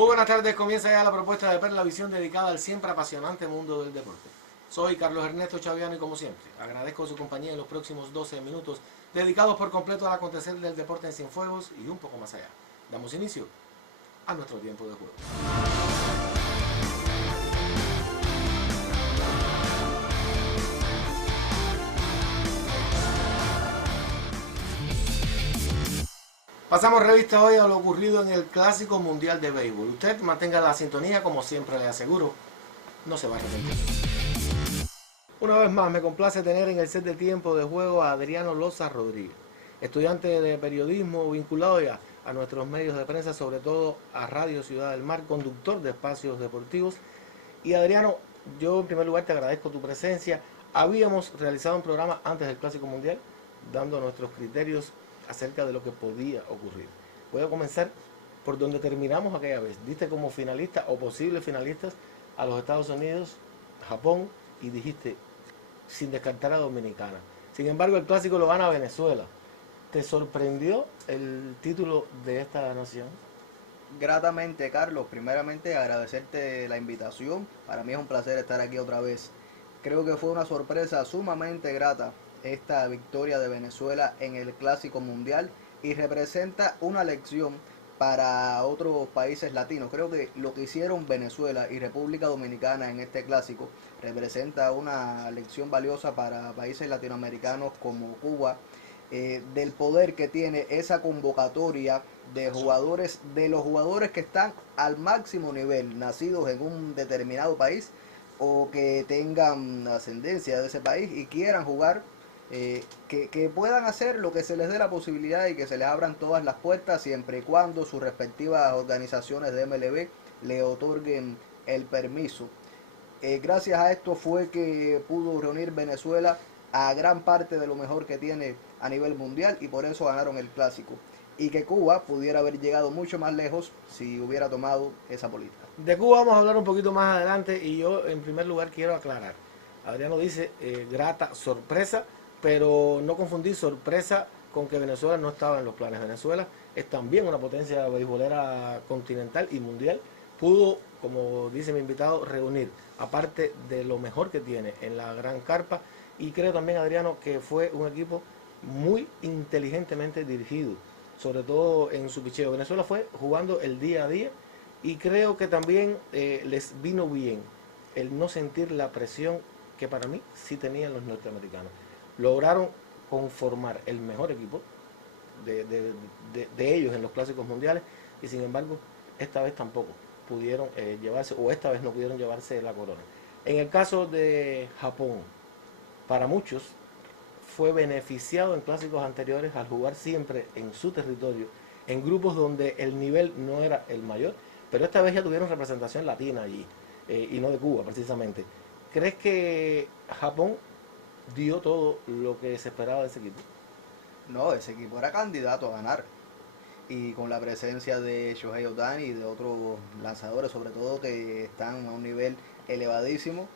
Muy buenas tardes, comienza ya la propuesta de Perla Visión dedicada al siempre apasionante mundo del deporte. Soy Carlos Ernesto Chaviano y como siempre, agradezco su compañía en los próximos 12 minutos dedicados por completo al acontecer del deporte en Cienfuegos y un poco más allá. Damos inicio a nuestro tiempo de juego. Pasamos revista hoy a lo ocurrido en el Clásico Mundial de Béisbol. Usted mantenga la sintonía, como siempre le aseguro, no se va a arrepentir. Una vez más, me complace tener en el set de tiempo de juego a Adriano Loza Rodríguez, estudiante de periodismo vinculado ya a nuestros medios de prensa, sobre todo a Radio Ciudad del Mar, conductor de espacios deportivos. Y Adriano, yo en primer lugar te agradezco tu presencia. Habíamos realizado un programa antes del Clásico Mundial, dando nuestros criterios acerca de lo que podía ocurrir. Voy a comenzar por donde terminamos aquella vez. Diste como finalista o posibles finalistas a los Estados Unidos, Japón y dijiste sin descartar a Dominicana. Sin embargo, el Clásico lo gana Venezuela. ¿Te sorprendió el título de esta nación? Gratamente, Carlos. Primeramente, agradecerte la invitación. Para mí es un placer estar aquí otra vez. Creo que fue una sorpresa sumamente grata esta victoria de Venezuela en el Clásico Mundial y representa una lección para otros países latinos. Creo que lo que hicieron Venezuela y República Dominicana en este Clásico representa una lección valiosa para países latinoamericanos como Cuba, del poder que tiene esa convocatoria de jugadores, de los jugadores que están al máximo nivel, nacidos en un determinado país o que tengan ascendencia de ese país y quieran jugar, que puedan hacer lo que se les dé la posibilidad y que se les abran todas las puertas siempre y cuando sus respectivas organizaciones de MLB le otorguen el permiso. Gracias a esto fue que pudo reunir Venezuela a gran parte de lo mejor que tiene a nivel mundial y por eso ganaron el Clásico. Y que Cuba pudiera haber llegado mucho más lejos si hubiera tomado esa política. De Cuba vamos a hablar un poquito más adelante y yo en primer lugar quiero aclarar. Adriano dice grata sorpresa, pero no confundir sorpresa con que Venezuela no estaba en los planes. Venezuela es también una potencia beisbolera continental y mundial. Pudo, como dice mi invitado, reunir, aparte de lo mejor que tiene en la gran carpa, y creo también, Adriano, que fue un equipo muy inteligentemente dirigido, sobre todo en su picheo. Venezuela fue jugando el día a día y creo que también les vino bien el no sentir la presión que para mí sí tenían los norteamericanos. Lograron conformar el mejor equipo de ellos en los clásicos mundiales y sin embargo esta vez tampoco pudieron llevarse, o esta vez no pudieron llevarse la corona. En el caso de Japón, para muchos fue beneficiado en clásicos anteriores al jugar siempre en su territorio, en grupos donde el nivel no era el mayor, pero esta vez ya tuvieron representación latina allí, y no de Cuba precisamente. ¿Crees que Japón dio todo lo que se esperaba de ese equipo? No, ese equipo era candidato a ganar. Y con la presencia de Shohei Ohtani y de otros lanzadores, sobre todo que están a un nivel elevadísimo,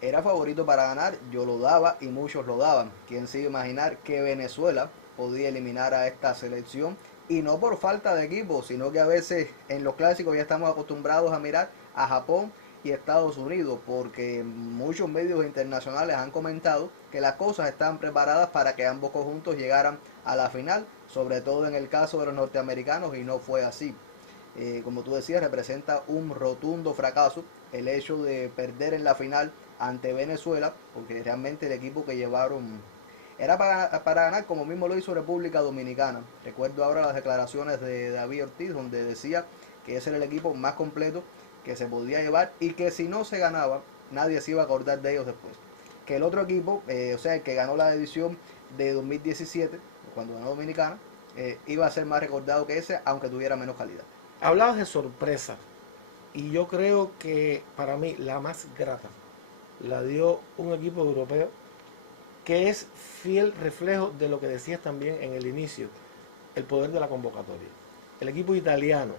era favorito para ganar. Yo lo daba y muchos lo daban. ¿Quién se iba a imaginar que Venezuela podía eliminar a esta selección? Y no por falta de equipo, sino que a veces en los clásicos ya estamos acostumbrados a mirar a Japón y Estados Unidos, porque muchos medios internacionales han comentado que las cosas están preparadas para que ambos conjuntos llegaran a la final, sobre todo en el caso de los norteamericanos, y no fue así. Como tú decías, representa un rotundo fracaso el hecho de perder en la final ante Venezuela, porque realmente el equipo que llevaron era para ganar, como mismo lo hizo República Dominicana. Recuerdo ahora las declaraciones de David Ortiz, donde decía que ese era el equipo más completo que se podía llevar y que si no se ganaba, nadie se iba a acordar de ellos después. Que el otro equipo, o sea, el que ganó la edición de 2017, cuando ganó Dominicana, iba a ser más recordado que ese, aunque tuviera menos calidad. Hablabas de sorpresa y yo creo que para mí la más grata la dio un equipo europeo que es fiel reflejo de lo que decías también en el inicio, el poder de la convocatoria. El equipo italiano,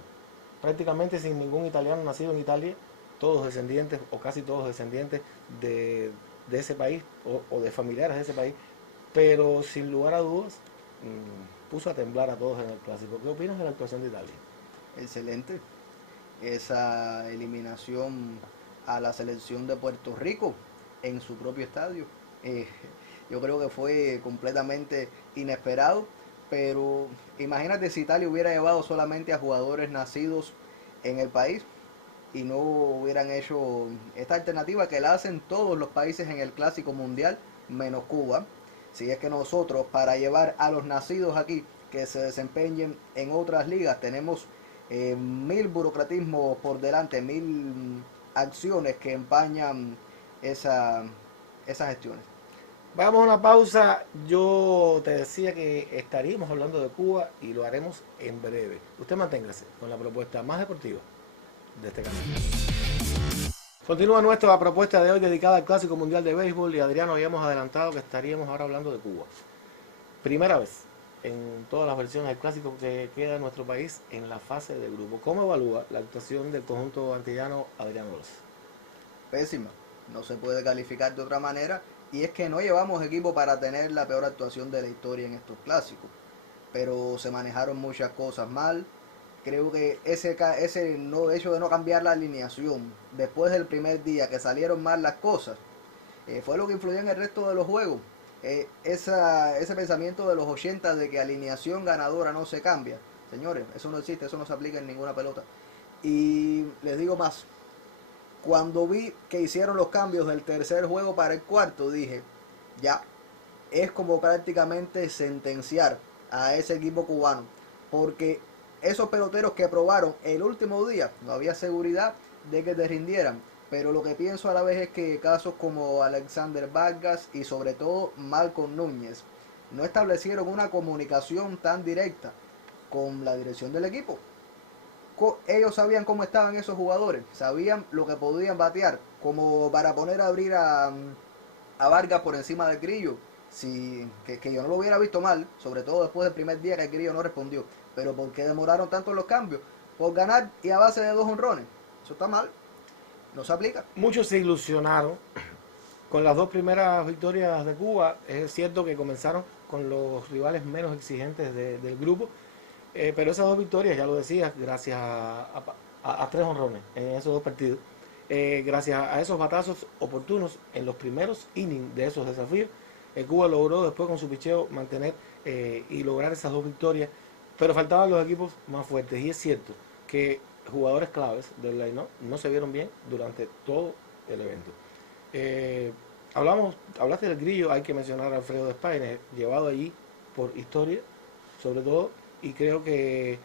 prácticamente sin ningún italiano nacido en Italia, todos descendientes o casi todos descendientes de ese país o de familiares de ese país, pero sin lugar a dudas puso a temblar a todos en el Clásico. ¿Qué opinas de la actuación de Italia? Excelente. esa eliminación a la selección de Puerto Rico en su propio estadio. Eh, yo creo que fue completamente inesperado, pero imagínate si Italia hubiera llevado solamente a jugadores nacidos en el país y no hubieran hecho esta alternativa que la hacen todos los países en el Clásico Mundial, menos Cuba. Si es que nosotros, para llevar a los nacidos aquí que se desempeñen en otras ligas, tenemos mil burocratismos por delante, mil acciones que empañan esa, esas gestiones. Vamos a una pausa. Yo te decía que estaríamos hablando de Cuba y lo haremos en breve. Usted manténgase con la propuesta más deportiva de este canal. Continúa nuestra propuesta de hoy dedicada al Clásico Mundial de Béisbol y Adriano habíamos adelantado que estaríamos ahora hablando de Cuba. Primera vez en todas las versiones del Clásico que queda en nuestro país en la fase de grupo. ¿Cómo evalúa la actuación del conjunto antillano Adriano Oroz? Pésima, no se puede calificar de otra manera, y es que no llevamos equipo para tener la peor actuación de la historia en estos clásicos, pero se manejaron muchas cosas mal. Creo que ese no, hecho de no cambiar la alineación después del primer día que salieron mal las cosas, fue lo que influyó en el resto de los juegos. Ese pensamiento de los 80 de que alineación ganadora no se cambia, señores, eso no existe, eso no se aplica en ninguna pelota. Y les digo más, cuando vi que hicieron los cambios del tercer juego para el cuarto, dije, ya, es como prácticamente sentenciar a ese equipo cubano, porque esos peloteros que probaron el último día, no había seguridad de que te rindieran. Pero lo que pienso a la vez es que casos como Alexander Vargas y sobre todo Malcolm Núñez no establecieron una comunicación tan directa con la dirección del equipo. Ellos sabían cómo estaban esos jugadores, sabían lo que podían batear, como para poner a abrir a Vargas por encima del Grillo. Que yo no lo hubiera visto mal, sobre todo después del primer día que el Grillo no respondió. Pero ¿por qué demoraron tanto los cambios? Por ganar y a base de 2 honrones. Eso está mal, no se aplica. Muchos se ilusionaron con las dos primeras victorias de Cuba. Es cierto que comenzaron con los rivales menos exigentes del grupo, pero esas dos victorias, ya lo decías, gracias a 3 honrones en esos dos partidos, gracias a esos batazos oportunos en los primeros innings de esos desafíos, Cuba logró después con su picheo mantener y lograr esas dos victorias, pero faltaban los equipos más fuertes. Y es cierto que jugadores claves del line-up no se vieron bien durante todo el evento. Hablaste del Grillo, hay que mencionar a Alfredo Despaigne, llevado allí por historia, sobre todo, y creo que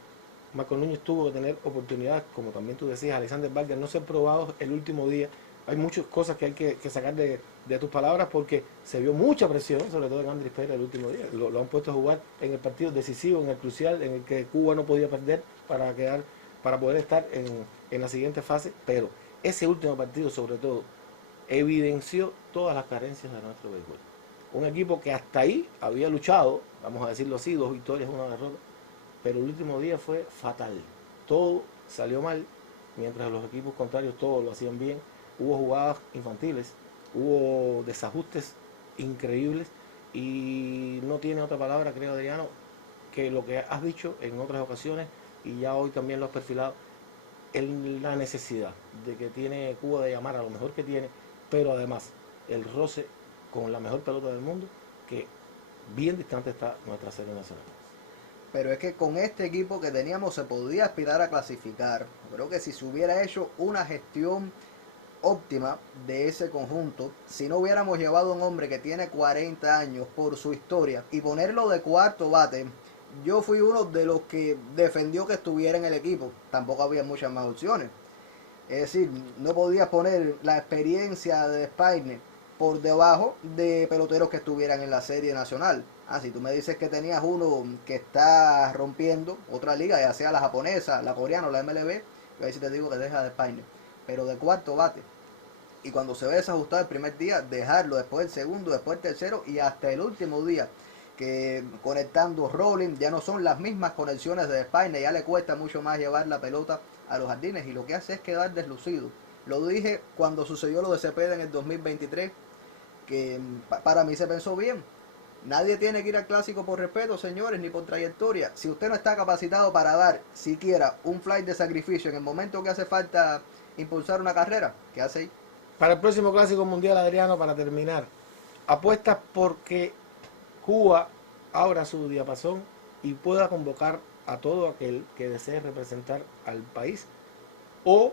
Marco Núñez tuvo que tener oportunidades, como también tú decías, Alexander Vargas, no ser probados el último día. Hay muchas cosas que hay que sacar de tus palabras porque se vio mucha presión, sobre todo en Andrés Pérez el último día. Lo han puesto a jugar en el partido decisivo, en el crucial, en el que Cuba no podía perder para poder estar en la siguiente fase, pero ese último partido sobre todo evidenció todas las carencias de nuestro béisbol. Un equipo que hasta ahí había luchado, vamos a decirlo así, 2 victorias, 1 derrota, pero el último día fue fatal. Todo salió mal, mientras los equipos contrarios todos lo hacían bien. Hubo jugadas infantiles, hubo desajustes increíbles y no tiene otra palabra, creo, Adriano, que lo que has dicho en otras ocasiones y ya hoy también lo has perfilado, la necesidad de que tiene Cuba de llamar a lo mejor que tiene, pero además el roce con la mejor pelota del mundo, que bien distante está nuestra serie nacional. Pero es que con este equipo que teníamos se podía aspirar a clasificar. Creo que si se hubiera hecho una gestión óptima de ese conjunto, si no hubiéramos llevado a un hombre que tiene 40 años por su historia y ponerlo de cuarto bate, yo fui uno de los que defendió que estuviera en el equipo. Tampoco había muchas más opciones. Es decir, no podías poner la experiencia de Despaigne por debajo de peloteros que estuvieran en la serie nacional. Si tú me dices que tenías uno que está rompiendo otra liga, ya sea la japonesa, la coreana o la MLB, yo ahí sí te digo que deja de Despaigne. Pero de cuarto bate. Y cuando se ve desajustado el primer día, dejarlo después el segundo, después el tercero y hasta el último día, que conectando rolling ya no son las mismas conexiones de Despaigne, ya le cuesta mucho más llevar la pelota a los jardines y lo que hace es quedar deslucido. Lo dije cuando sucedió lo de Cepeda en el 2023, que para mí se pensó bien, Nadie tiene que ir al clásico por respeto, señores, ni por trayectoria. Si usted no está capacitado para dar siquiera un flight de sacrificio en el momento que hace falta impulsar una carrera, ¿qué hace ahí? Para el próximo Clásico Mundial, Adriano, para terminar, apuestas porque Cuba abra su diapasón y pueda convocar a todo aquel que desee representar al país, o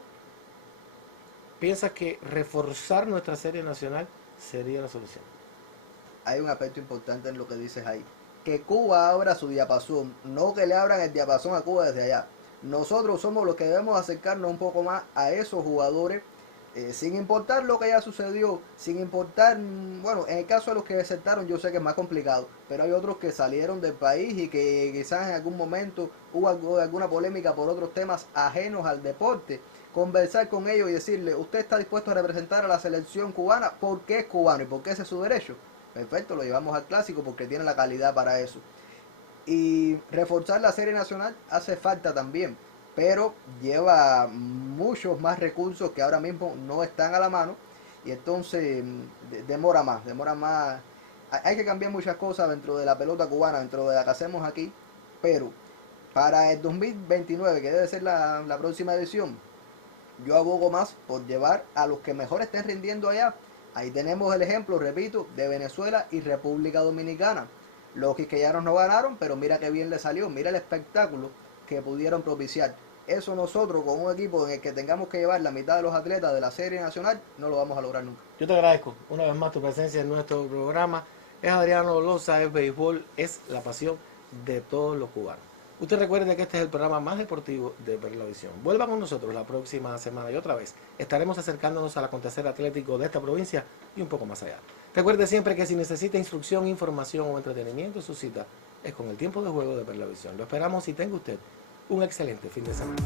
piensas que reforzar nuestra serie nacional sería la solución. Hay un aspecto importante en lo que dices ahí. Que Cuba abra su diapasón, no que le abran el diapasón a Cuba desde allá. Nosotros somos los que debemos acercarnos un poco más a esos jugadores, sin importar lo que ya sucedió, sin importar, bueno, en el caso de los que desertaron yo sé que es más complicado, pero hay otros que salieron del país y que quizás en algún momento hubo alguna polémica por otros temas ajenos al deporte. Conversar con ellos y decirle, usted está dispuesto a representar a la selección cubana porque es cubano y porque ese es su derecho. Perfecto, lo llevamos al clásico porque tiene la calidad para eso. Y reforzar la serie nacional hace falta también, pero lleva muchos más recursos que ahora mismo no están a la mano y entonces demora más. Hay que cambiar muchas cosas dentro de la pelota cubana, dentro de la que hacemos aquí, pero para el 2029, que debe ser la próxima edición, yo abogo más por llevar a los que mejor estén rindiendo allá. Ahí tenemos el ejemplo, repito, de Venezuela y República Dominicana. Los quisqueyanos no ganaron, pero mira qué bien le salió, mira el espectáculo que pudieron propiciar. Eso nosotros con un equipo en el que tengamos que llevar la mitad de los atletas de la serie nacional, no lo vamos a lograr nunca. Yo te agradezco una vez más tu presencia en nuestro programa. Es Adriano Loza, es béisbol, es la pasión de todos los cubanos. Usted recuerde que este es el programa más deportivo de Perlavisión. Vuelva con nosotros la próxima semana y otra vez estaremos acercándonos al acontecer atlético de esta provincia y un poco más allá. Recuerde siempre que si necesita instrucción, información o entretenimiento, su cita es con el tiempo de juego de Perlavisión. Lo esperamos y tenga usted un excelente fin de semana.